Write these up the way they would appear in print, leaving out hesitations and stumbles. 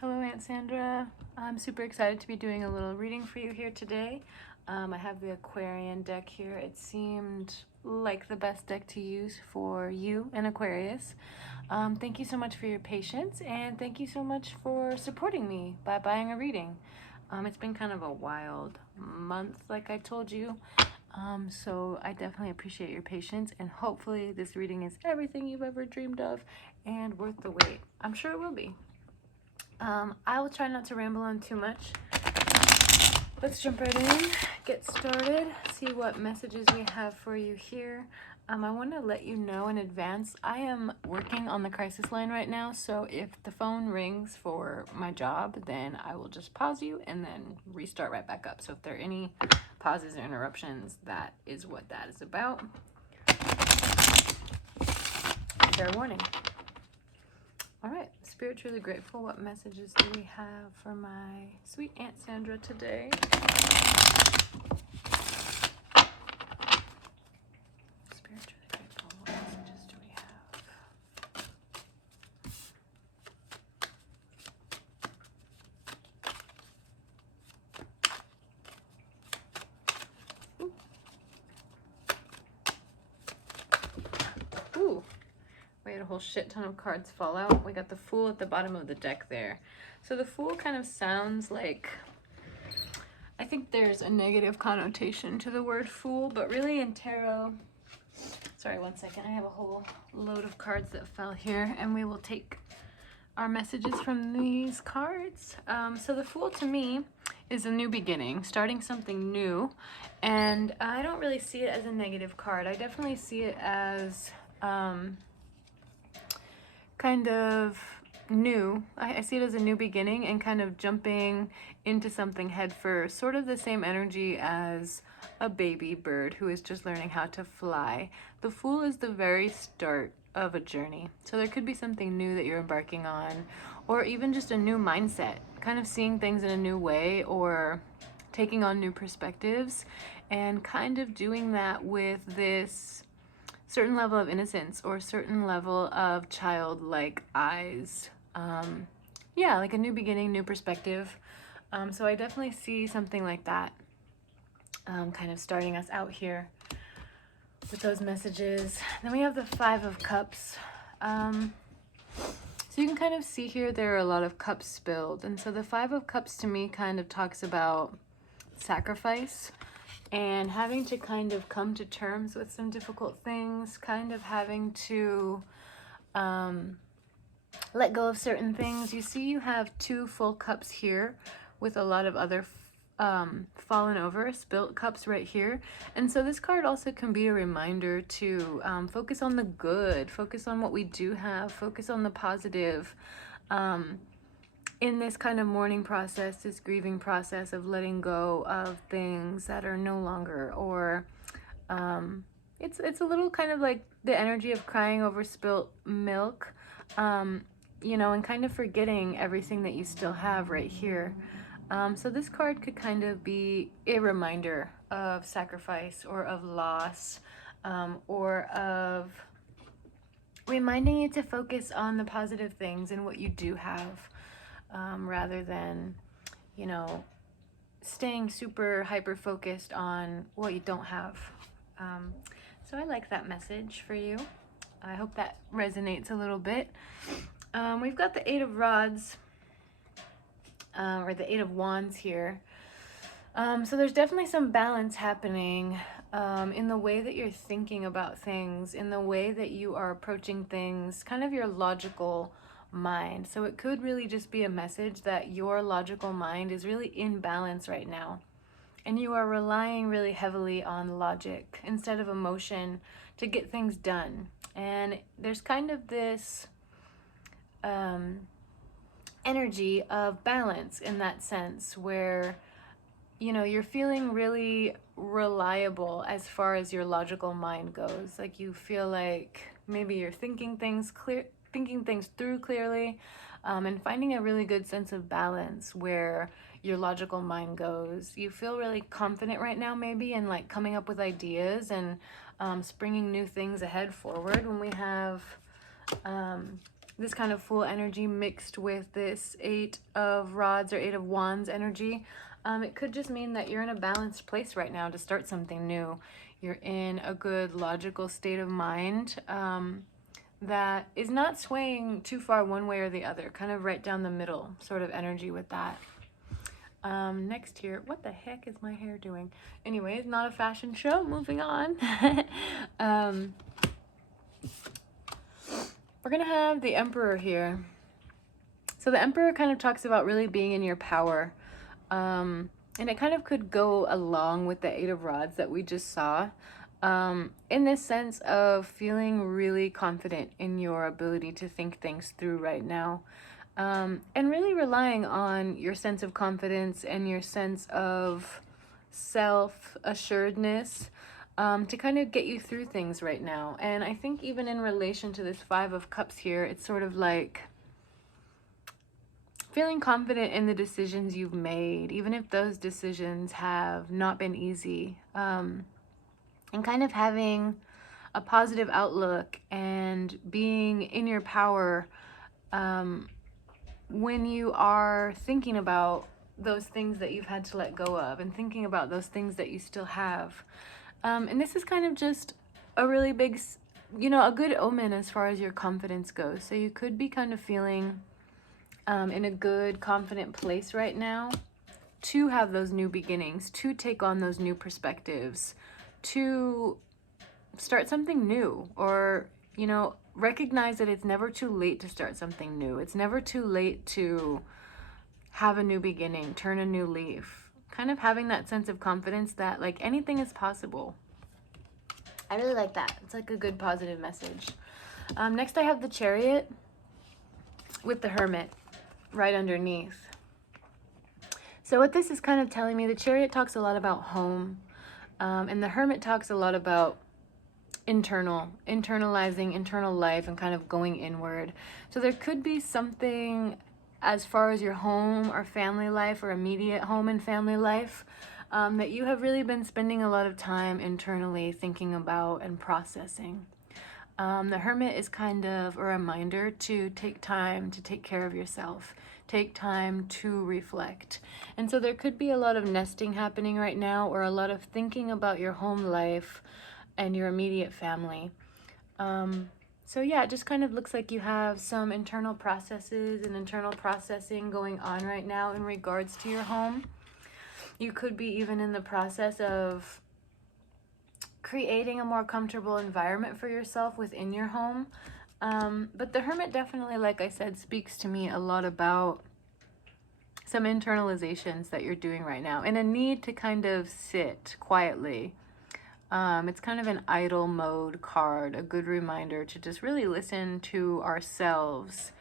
Hello, Aunt Sandra. I'm super excited to be doing a little reading for you here today. I have the Aquarian deck here. It seemed like the best deck to use for you and Aquarius. Thank you so much for your patience, and thank you so much for supporting me by buying a reading. It's been kind of a wild month, like I told you. So I definitely appreciate your patience, and hopefully this reading is everything you've ever dreamed of and worth the wait. I'm sure it will be. I will try not to ramble on too much. Let's jump right in, get started, see what messages we have for you here. I want to let you know in advance, I am working on the crisis line right now, so if the phone rings for my job, then I will just pause you and then restart right back up. So if there are any pauses or interruptions, that is what that is about. Fair warning. All right, Spirit truly grateful. What messages do we have for my sweet Aunt Sandra today? Spirit truly grateful. What messages do we have? Ooh. We had a whole shit ton of cards fall out. We got the Fool at the bottom of the deck there. So the Fool kind of sounds like, I think there's a negative connotation to the word Fool, but really in tarot, sorry, one second, I have a whole load of cards that fell here, and we will take our messages from these cards. So the Fool to me is a new beginning, starting something new, and I don't really see it as a negative card. I definitely see it as kind of new. I see it as a new beginning and kind of jumping into something head first, sort of the same energy as a baby bird who is just learning how to fly. The Fool is the very start of a journey. So there could be something new that you're embarking on, or even just a new mindset, kind of seeing things in a new way or taking on new perspectives, and kind of doing that with this certain level of innocence or certain level of childlike eyes. Yeah, like a new beginning, new perspective. So I definitely see something like that kind of starting us out here with those messages. Then we have the Five of Cups. So you can kind of see here there are a lot of cups spilled. And so the Five of Cups to me kind of talks about sacrifice and having to kind of come to terms with some difficult things, kind of having to let go of certain things. You see you have two full cups here with a lot of other fallen over, spilt cups right here. And so this card also can be a reminder to focus on the good, focus on what we do have, focus on the positive. In this kind of mourning process, this grieving process of letting go of things that are no longer, or it's a little kind of like the energy of crying over spilt milk, you know, and kind of forgetting everything that you still have right here. So this card could kind of be a reminder of sacrifice or of loss, or of reminding you to focus on the positive things and what you do have. Rather than, you know, staying super hyper focused on what you don't have. So I like that message for you. I hope that resonates a little bit. We've got the Eight of Rods, or the Eight of Wands here. So there's definitely some balance happening in the way that you're thinking about things, in the way that you are approaching things, kind of your logical mind. So it could really just be a message that your logical mind is really in balance right now, and you are relying really heavily on logic instead of emotion to get things done. And there's kind of this energy of balance in that sense, where, you know, you're feeling really reliable as far as your logical mind goes. Like you feel like maybe you're thinking things through clearly, and finding a really good sense of balance where your logical mind goes. You feel really confident right now, maybe, in like coming up with ideas and springing new things ahead forward. When we have this kind of Fool energy mixed with this 8 of Rods or 8 of Wands energy. It could just mean that you're in a balanced place right now to start something new. You're in a good logical state of mind that is not swaying too far one way or the other, kind of right down the middle sort of energy with that. Next here, what the heck is my hair doing? Anyways, not a fashion show, moving on. We're gonna have the Emperor here. So the Emperor kind of talks about really being in your power. And it kind of could go along with the 8 of Rods that we just saw. In this sense of feeling really confident in your ability to think things through right now. And really relying on your sense of confidence and your sense of self-assuredness to kind of get you through things right now. And I think even in relation to this 5 of Cups here, it's sort of like feeling confident in the decisions you've made, even if those decisions have not been easy. And kind of having a positive outlook and being in your power when you are thinking about those things that you've had to let go of and thinking about those things that you still have. And this is kind of just a really big, you know, a good omen as far as your confidence goes. So you could be kind of feeling in a good, confident place right now to have those new beginnings, to take on those new perspectives, to start something new, or, you know, recognize that it's never too late to start something new. It's never too late to have a new beginning, turn a new leaf. Kind of having that sense of confidence that, like, anything is possible. I really like that. It's like a good positive message. Next I have the Chariot with the Hermit right underneath. So what this is kind of telling me, the Chariot talks a lot about home. And the Hermit talks a lot about internalizing internal life and kind of going inward. So there could be something as far as your home or family life or immediate home and family life that you have really been spending a lot of time internally thinking about and processing. The Hermit is kind of a reminder to take time to take care of yourself. Take time to reflect. And so there could be a lot of nesting happening right now, or a lot of thinking about your home life and your immediate family. So yeah, it just kind of looks like you have some internal processes and internal processing going on right now in regards to your home. You could be even in the process of creating a more comfortable environment for yourself within your home. But the Hermit definitely, like I said, speaks to me a lot about some internalizations that you're doing right now and a need to kind of sit quietly. It's kind of an idle mode card, a good reminder to just really listen to ourselves.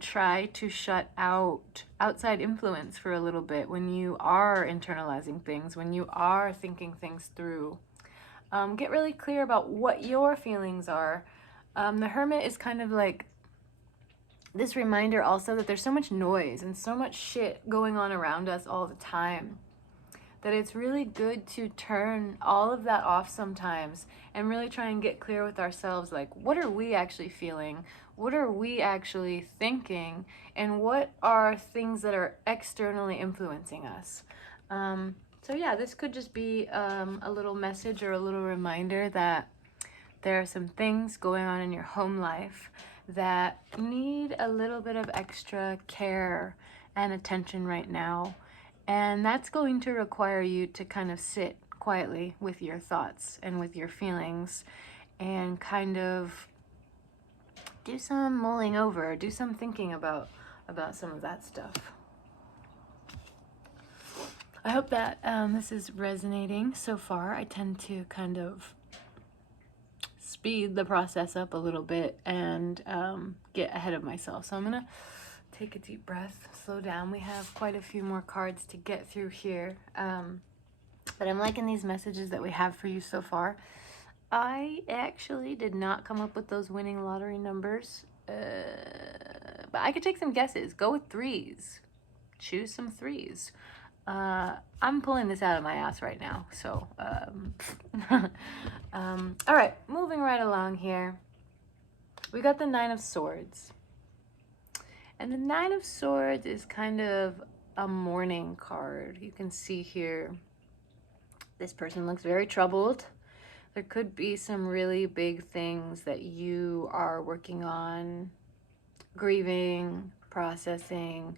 Try to shut out outside influence for a little bit when you are internalizing things, when you are thinking things through. Get really clear about what your feelings are. The Hermit is kind of like this reminder also that there's so much noise and so much shit going on around us all the time, that it's really good to turn all of that off sometimes and really try and get clear with ourselves, like, what are we actually feeling? What are we actually thinking? And what are things that are externally influencing us? So yeah, this could just be a little message or a little reminder that there are some things going on in your home life that need a little bit of extra care and attention right now. And that's going to require you to kind of sit quietly with your thoughts and with your feelings and kind of do some mulling over, do some thinking about some of that stuff. I hope that this is resonating so far. I tend to kind of speed the process up a little bit and get ahead of myself. So I'm gonna take a deep breath, slow down. We have quite a few more cards to get through here. But I'm liking these messages that we have for you so far. I actually did not come up with those winning lottery numbers, but I could take some guesses. Go with threes. Choose some threes. I'm pulling this out of my ass right now, so all right, moving right along here. We got the 9 of Swords. And the Nine of Swords is kind of a mourning card. You can see here, this person looks very troubled. There could be some really big things that you are working on, grieving, processing,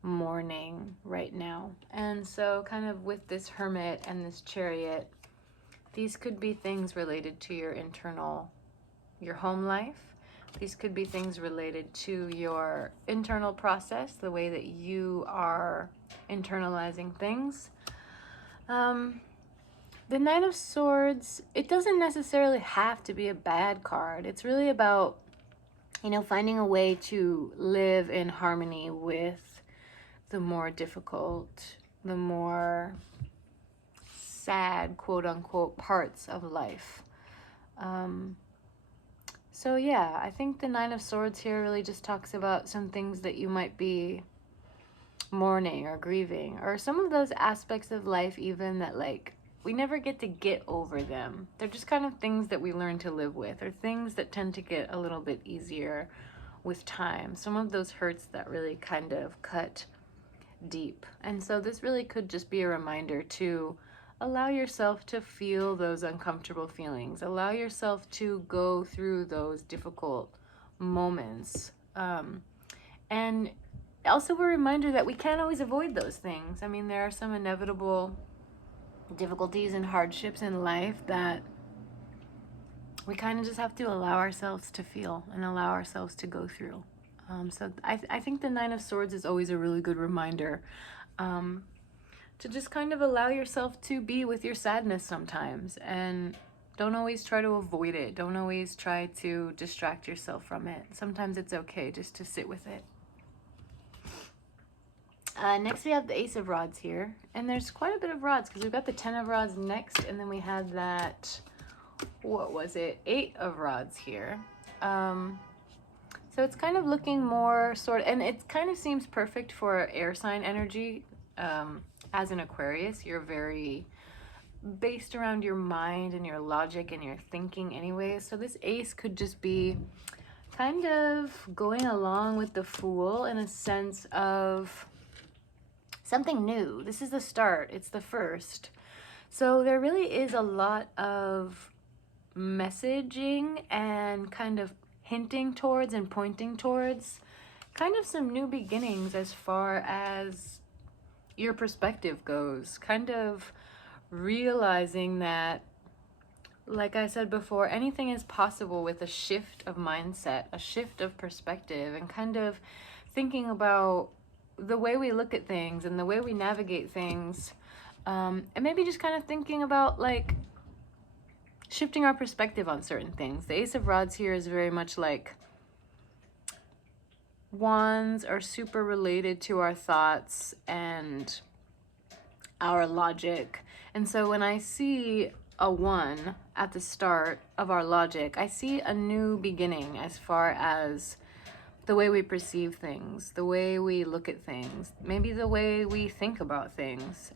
mourning right now. And so kind of with this Hermit and this Chariot, these could be things related to your home life. These could be things related to your internal process, the way that you are internalizing things. The Nine of Swords, it doesn't necessarily have to be a bad card. It's really about, you know, finding a way to live in harmony with the more difficult, the more sad, quote unquote, parts of life. So yeah, I think the Nine of Swords here really just talks about some things that you might be mourning or grieving, or some of those aspects of life even that, like, we never get over them. They're just kind of things that we learn to live with, or things that tend to get a little bit easier with time. Some of those hurts that really kind of cut deep. And so this really could just be a reminder to allow yourself to feel those uncomfortable feelings. Allow yourself to go through those difficult moments. And also a reminder that we can't always avoid those things. I mean, there are some inevitable difficulties and hardships in life that we kind of just have to allow ourselves to feel and allow ourselves to go through. So I think the Nine of Swords is always a really good reminder to just kind of allow yourself to be with your sadness sometimes, and don't always try to avoid it. Don't always try to distract yourself from it. Sometimes it's okay just to sit with it. Next we have the Ace of Rods here, and there's quite a bit of rods because we've got the 10 of Rods next, and then we had that, what was it, 8 of Rods here. So it's kind of looking more and it kind of seems perfect for air sign energy. As an Aquarius, you're very based around your mind and your logic and your thinking anyway. So this ace could just be kind of going along with the Fool in a sense of something new. This is the start. It's the first. So there really is a lot of messaging and kind of hinting towards and pointing towards kind of some new beginnings as far as your perspective goes. Kind of realizing that, like I said before, anything is possible with a shift of mindset, a shift of perspective, and kind of thinking about the way we look at things and the way we navigate things. And maybe just kind of thinking about, like, shifting our perspective on certain things. The Ace of Rods here is very much like wands are super related to our thoughts and our logic. And so when I see a 1 at the start of our logic, I see a new beginning as far as the way we perceive things, the way we look at things, maybe the way we think about things.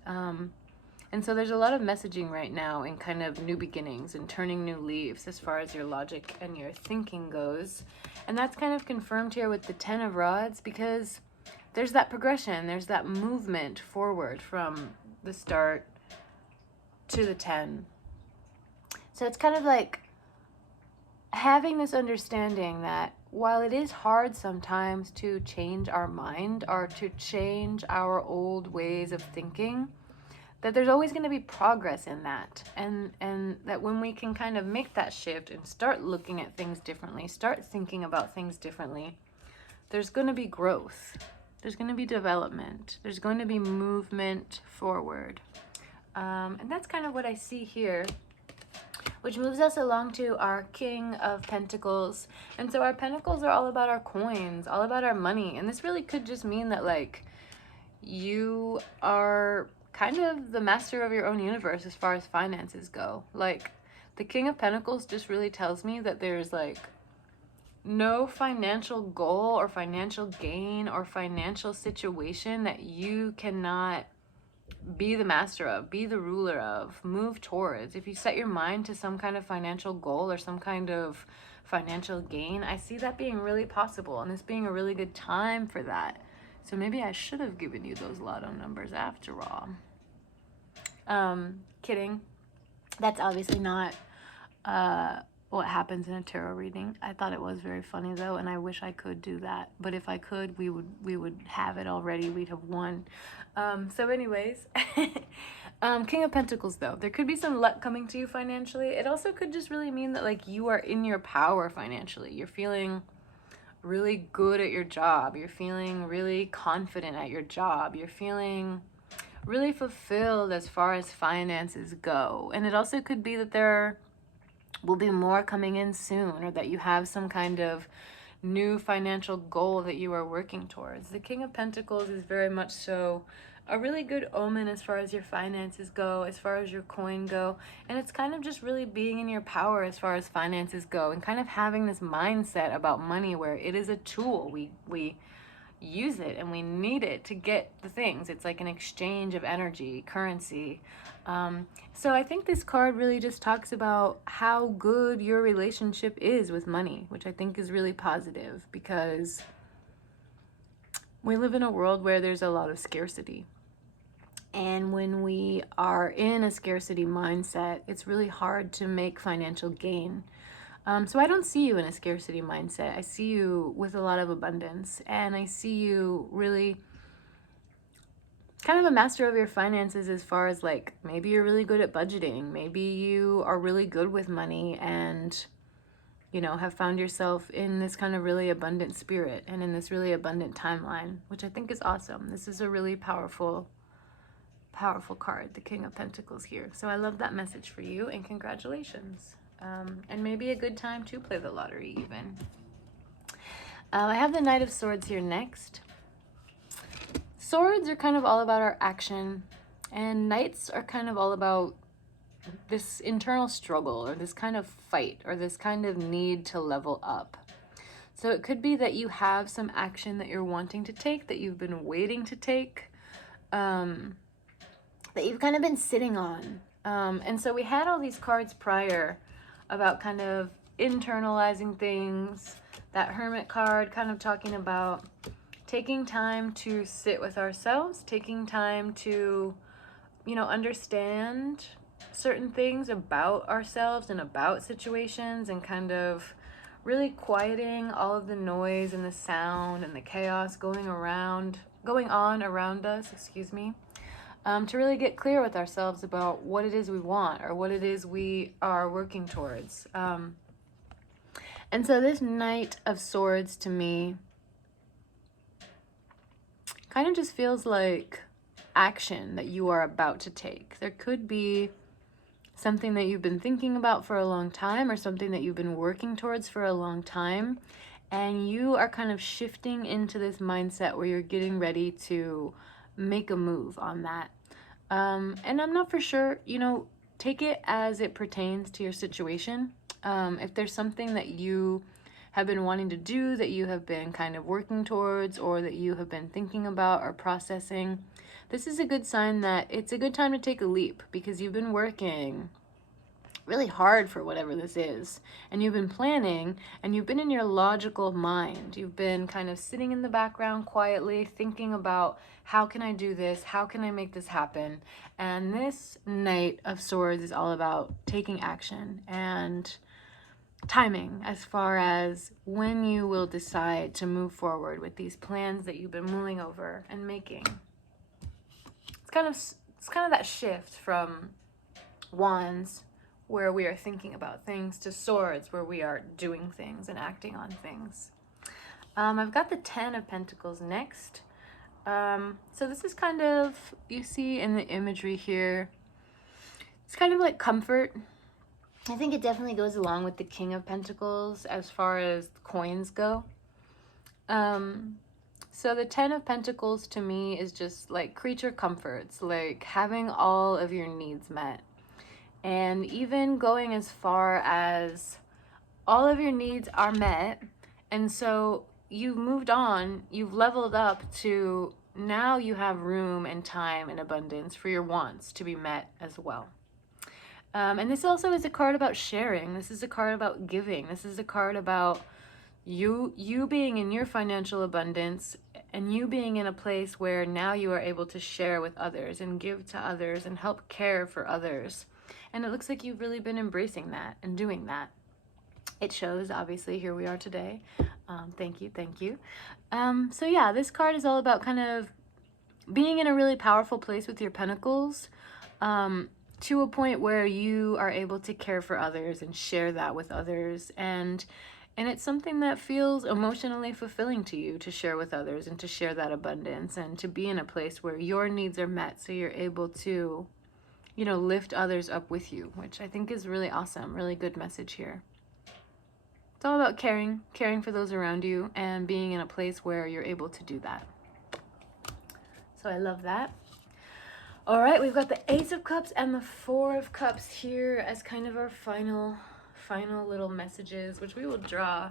And so there's a lot of messaging right now in kind of new beginnings and turning new leaves as far as your logic and your thinking goes. And that's kind of confirmed here with the 10 of Rods, because there's that progression, there's that movement forward from the start to the 10. So it's kind of like having this understanding that while it is hard sometimes to change our mind or to change our old ways of thinking, that there's always going to be progress in that, and that when we can kind of make that shift and start looking at things differently, start thinking about things differently, there's going to be growth, there's going to be development, there's going to be movement forward. And that's kind of what I see here, which moves us along to our King of Pentacles. And so our pentacles are all about our coins, all about our money, and this really could just mean that, like, you are kind of the master of your own universe as far as finances go. Like, the King of Pentacles just really tells me that there's, like, no financial goal or financial gain or financial situation that you cannot be the master of, be the ruler of, move towards. If you set your mind to some kind of financial goal or some kind of financial gain, I see that being really possible and this being a really good time for that. So maybe I should have given you those lotto numbers after all. Kidding. That's obviously not what happens in a tarot reading. I thought it was very funny though, and I wish I could do that. But if I could, we would have it already. We'd have won. So anyways, King of Pentacles though, there could be some luck coming to you financially. It also could just really mean that like you are in your power financially. You're feeling really good at your job. You're feeling really confident at your job. You're feeling really fulfilled as far as finances go. And it also could be that there will be more coming in soon, or that you have some kind of new financial goal that you are working towards. The King of Pentacles is very much so a really good omen as far as your finances go, as far as your coin go, and it's kind of just really being in your power as far as finances go, and kind of having this mindset about money where it is a tool. We use it and we need it to get the things. It's like an exchange of energy, currency. So I think this card really just talks about how good your relationship is with money, which I think is really positive, because we live in a world where there's a lot of scarcity. And when we are in a scarcity mindset, it's really hard to make financial gain. So I don't see you in a scarcity mindset. I see you with a lot of abundance, and I see you really kind of a master of your finances as far as like, maybe you're really good at budgeting. Maybe you are really good with money and, you know, have found yourself in this kind of really abundant spirit and in this really abundant timeline, which I think is awesome. This is a really powerful card, the King of Pentacles here. So I love that message for you, and congratulations. And maybe a good time to play the lottery even. I have the Knight of Swords here next. Swords are kind of all about our action, and knights are kind of all about this internal struggle, or this kind of fight, or this kind of need to level up. So it could be that you have some action that you're wanting to take, that you've been waiting to take, that you've kind of been sitting on. And so we had all these cards prior about kind of internalizing things. That Hermit card kind of talking about taking time to sit with ourselves, taking time to, you know, understand certain things about ourselves and about situations, and kind of really quieting all of the noise and the sound and the chaos going on around us, excuse me. To really get clear with ourselves about what it is we want, or what it is we are working towards. And so this Knight of Swords to me kind of just feels like action that you are about to take. There could be something that you've been thinking about for a long time, or something that you've been working towards for a long time, and you are kind of shifting into this mindset where you're getting ready to make a move on that. And I'm not for sure, you know, take it as it pertains to your situation. If there's something that you have been wanting to do, that you have been kind of working towards, or that you have been thinking about or processing, this is a good sign that it's a good time to take a leap, because you've been working really hard for whatever this is, and you've been planning, and you've been in your logical mind. You've been kind of sitting in the background quietly thinking about, how can I do this? How can I make this happen? And this Knight of Swords is all about taking action and timing, as far as when you will decide to move forward with these plans that you've been mulling over and making. It's kind of that shift from Wands, where we are thinking about things, to Swords, where we are doing things and acting on things. I've got the Ten of Pentacles next. So this is kind of, you see in the imagery here, it's kind of like comfort. I think it definitely goes along with the King of Pentacles as far as coins go. So the Ten of Pentacles to me is just like creature comforts, like having all of your needs met. And even going as far as all of your needs are met, and so you've moved on, you've leveled up to now you have room and time and abundance for your wants to be met as well. And this also is a card about sharing. This is a card about giving. This is a card about you being in your financial abundance and you being in a place where now you are able to share with others and give to others and help care for others. And it looks like you've really been embracing that and doing that. It shows, obviously, here we are today. Thank you, thank you. So yeah, this card is all about kind of being in a really powerful place with your pentacles, to a point where you are able to care for others and share that with others. And it's something that feels emotionally fulfilling to you to share with others and to share that abundance and to be in a place where your needs are met so you're able to, you know, lift others up with you, which I think is really awesome, really good message here. It's all about caring for those around you and being in a place where you're able to do that. So I love that. All right, we've got the Ace of Cups and the Four of Cups here as kind of our final little messages, which we will draw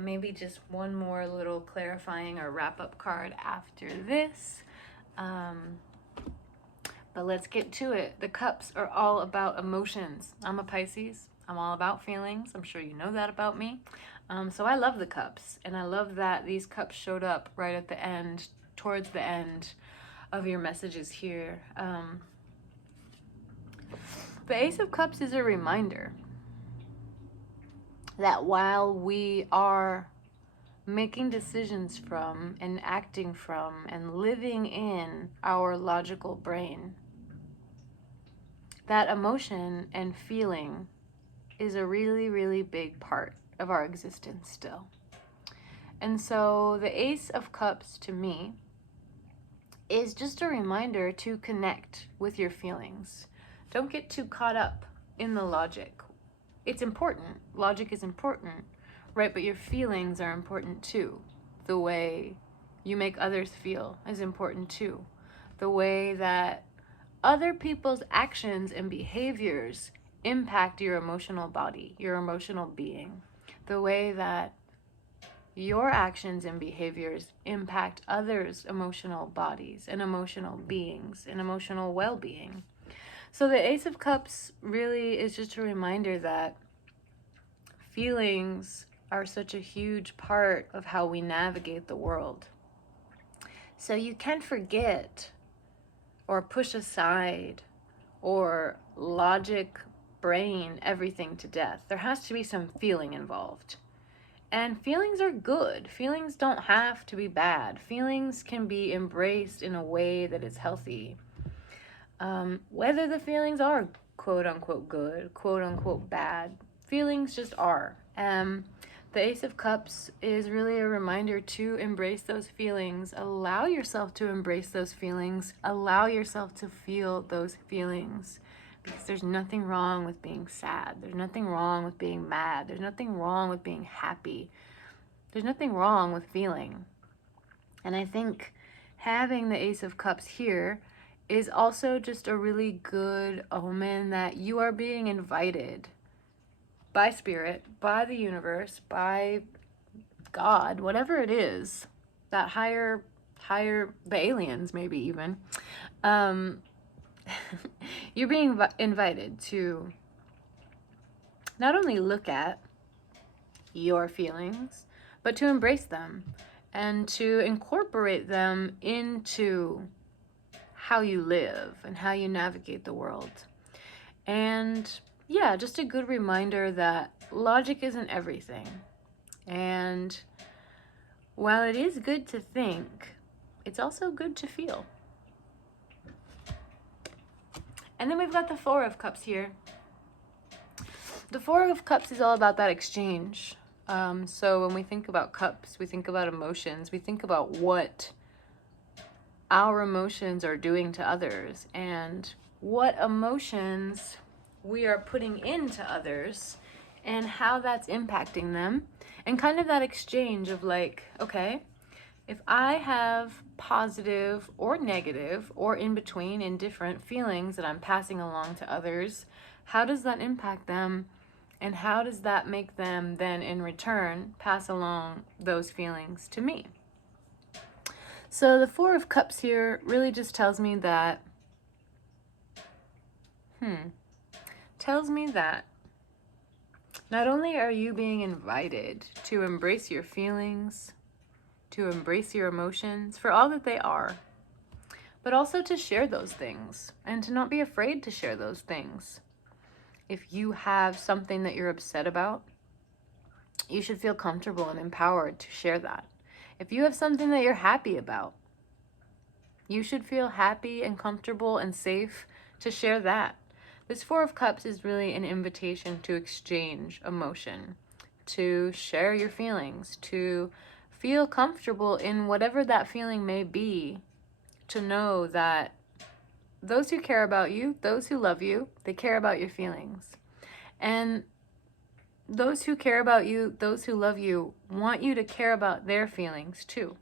maybe just one more little clarifying or wrap-up card after this. But let's get to it. The cups are all about emotions. I'm a Pisces. I'm all about feelings. I'm sure you know that about me. So I love the cups, and I love that these cups showed up right at the end, towards the end of your messages here. The Ace of Cups is a reminder that while we are making decisions from and acting from and living in our logical brain, that emotion and feeling is a really, really big part of our existence still. And so the Ace of Cups to me is just a reminder to connect with your feelings. Don't get too caught up in the logic. It's important. Logic is important, right? But your feelings are important too. The way you make others feel is important too. The way that other people's actions and behaviors impact your emotional body, your emotional being. The way that your actions and behaviors impact others' emotional bodies and emotional beings and emotional well-being. So the Ace of Cups really is just a reminder that feelings are such a huge part of how we navigate the world. So you can't forget or push aside or logic brain everything to death. There has to be some feeling involved. And feelings are good. Feelings don't have to be bad. Feelings can be embraced in a way that is healthy. Whether the feelings are quote unquote good, quote unquote bad, feelings just are. The Ace of Cups is really a reminder to embrace those feelings. Allow yourself to embrace those feelings. Allow yourself to feel those feelings. Because there's nothing wrong with being sad. There's nothing wrong with being mad. There's nothing wrong with being happy. There's nothing wrong with feeling. And I think having the Ace of Cups here is also just a really good omen that you are being invited by Spirit, by the universe, by God, whatever it is, that higher, the aliens maybe even, you're being invited to not only look at your feelings, but to embrace them and to incorporate them into how you live and how you navigate the world. And yeah, just a good reminder that logic isn't everything. And while it is good to think, it's also good to feel. And then we've got the Four of Cups here. The Four of Cups is all about that exchange. So when we think about cups, we think about emotions. We think about what our emotions are doing to others and what emotions we are putting into others and how that's impacting them. And kind of that exchange of like, okay, if I have positive or negative or in between indifferent feelings that I'm passing along to others, how does that impact them? And how does that make them then in return pass along those feelings to me? So the Four of Cups here really just tells me that, tells me that not only are you being invited to embrace your feelings, to embrace your emotions for all that they are, but also to share those things and to not be afraid to share those things. If you have something that you're upset about, you should feel comfortable and empowered to share that. If you have something that you're happy about, you should feel happy and comfortable and safe to share that. This Four of Cups is really an invitation to exchange emotion, to share your feelings, to feel comfortable in whatever that feeling may be, to know that those who care about you, those who love you, they care about your feelings. And those who care about you, those who love you, want you to care about their feelings too.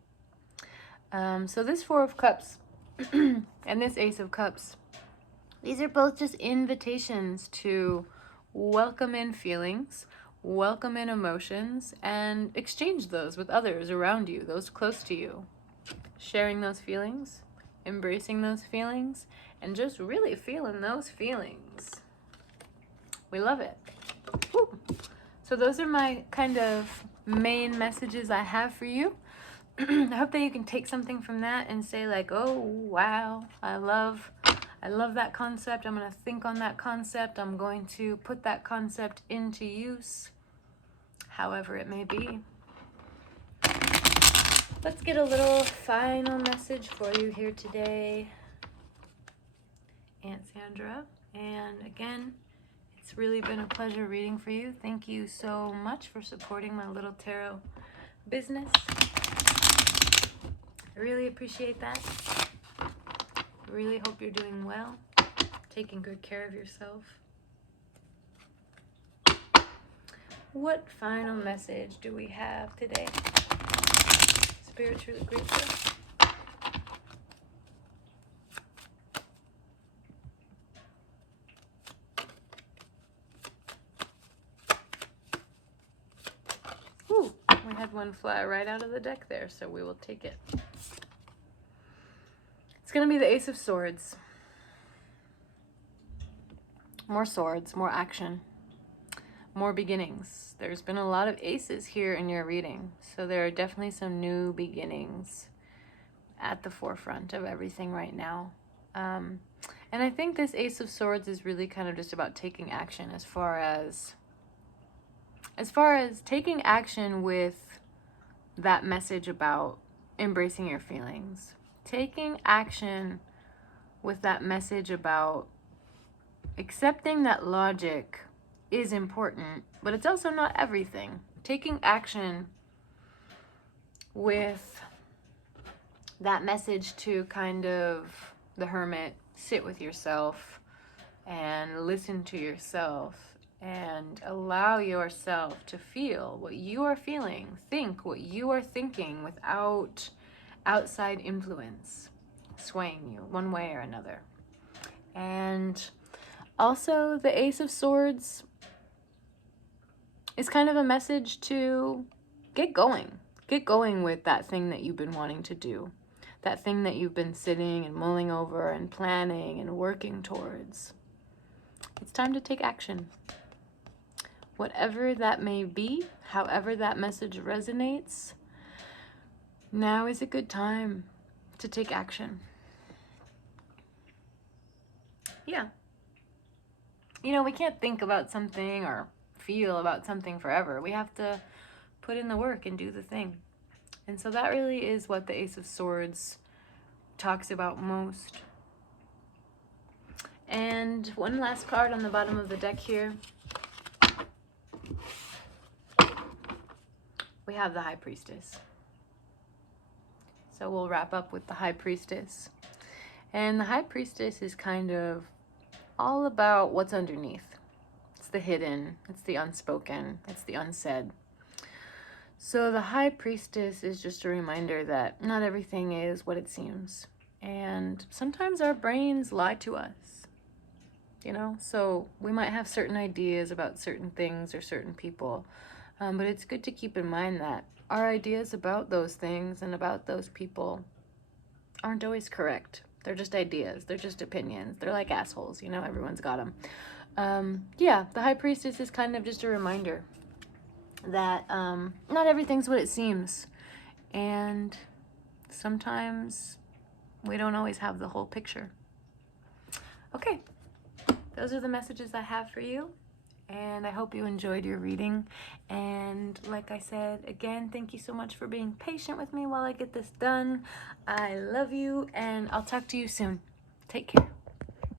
So this Four of Cups and this Ace of Cups, these are both just invitations to welcome in feelings, welcome in emotions, and exchange those with others around you, those close to you. Sharing those feelings, embracing those feelings, and just really feeling those feelings. We love it. Woo. So those are my kind of main messages I have for you. I hope that you can take something from that and say like, oh, wow, I love that concept. I'm going to think on that concept. I'm going to put that concept into use, however it may be. Let's get a little final message for you here today, Aunt Sandra. And again, it's really been a pleasure reading for you. Thank you so much for supporting my little tarot business. I really appreciate that. I really hope you're doing well, taking good care of yourself. What final message do we have today? Spiritually grateful. Ooh, we had one fly right out of the deck there, so we will take it. It's going to be the Ace of Swords. More swords, more action, more beginnings. There's been a lot of aces here in your reading, so there are definitely some new beginnings at the forefront of everything right now. And I think this Ace of Swords is really kind of just about taking action as far as taking action with that message about embracing your feelings. Taking action with that message about accepting that logic is important, but it's also not everything. Taking action with that message to kind of the Hermit, sit with yourself and listen to yourself and allow yourself to feel what you are feeling, think what you are thinking without outside influence swaying you one way or another. And also the Ace of Swords is kind of a message to get going with that thing that you've been wanting to do, that thing that you've been sitting and mulling over and planning and working towards. It's time to take action. Whatever that may be, however that message resonates, now is a good time to take action. Yeah. You know, we can't think about something or feel about something forever. We have to put in the work and do the thing. And so that really is what the Ace of Swords talks about most. And one last card on the bottom of the deck here. We have the High Priestess. So we'll wrap up with the High Priestess. And the High Priestess is kind of all about what's underneath. It's the hidden, it's the unspoken, it's the unsaid. So the High Priestess is just a reminder that not everything is what it seems. And sometimes our brains lie to us, you know? So we might have certain ideas about certain things or certain people, but it's good to keep in mind that our ideas about those things and about those people aren't always correct. They're just ideas. They're just opinions. They're like assholes, you know, everyone's got them. yeah, the High Priestess is kind of just a reminder that not everything's what it seems. And sometimes we don't always have the whole picture. Okay, those are the messages I have for you. And I hope you enjoyed your reading. And like I said, again, thank you so much for being patient with me while I get this done. I love you, and I'll talk to you soon. Take care.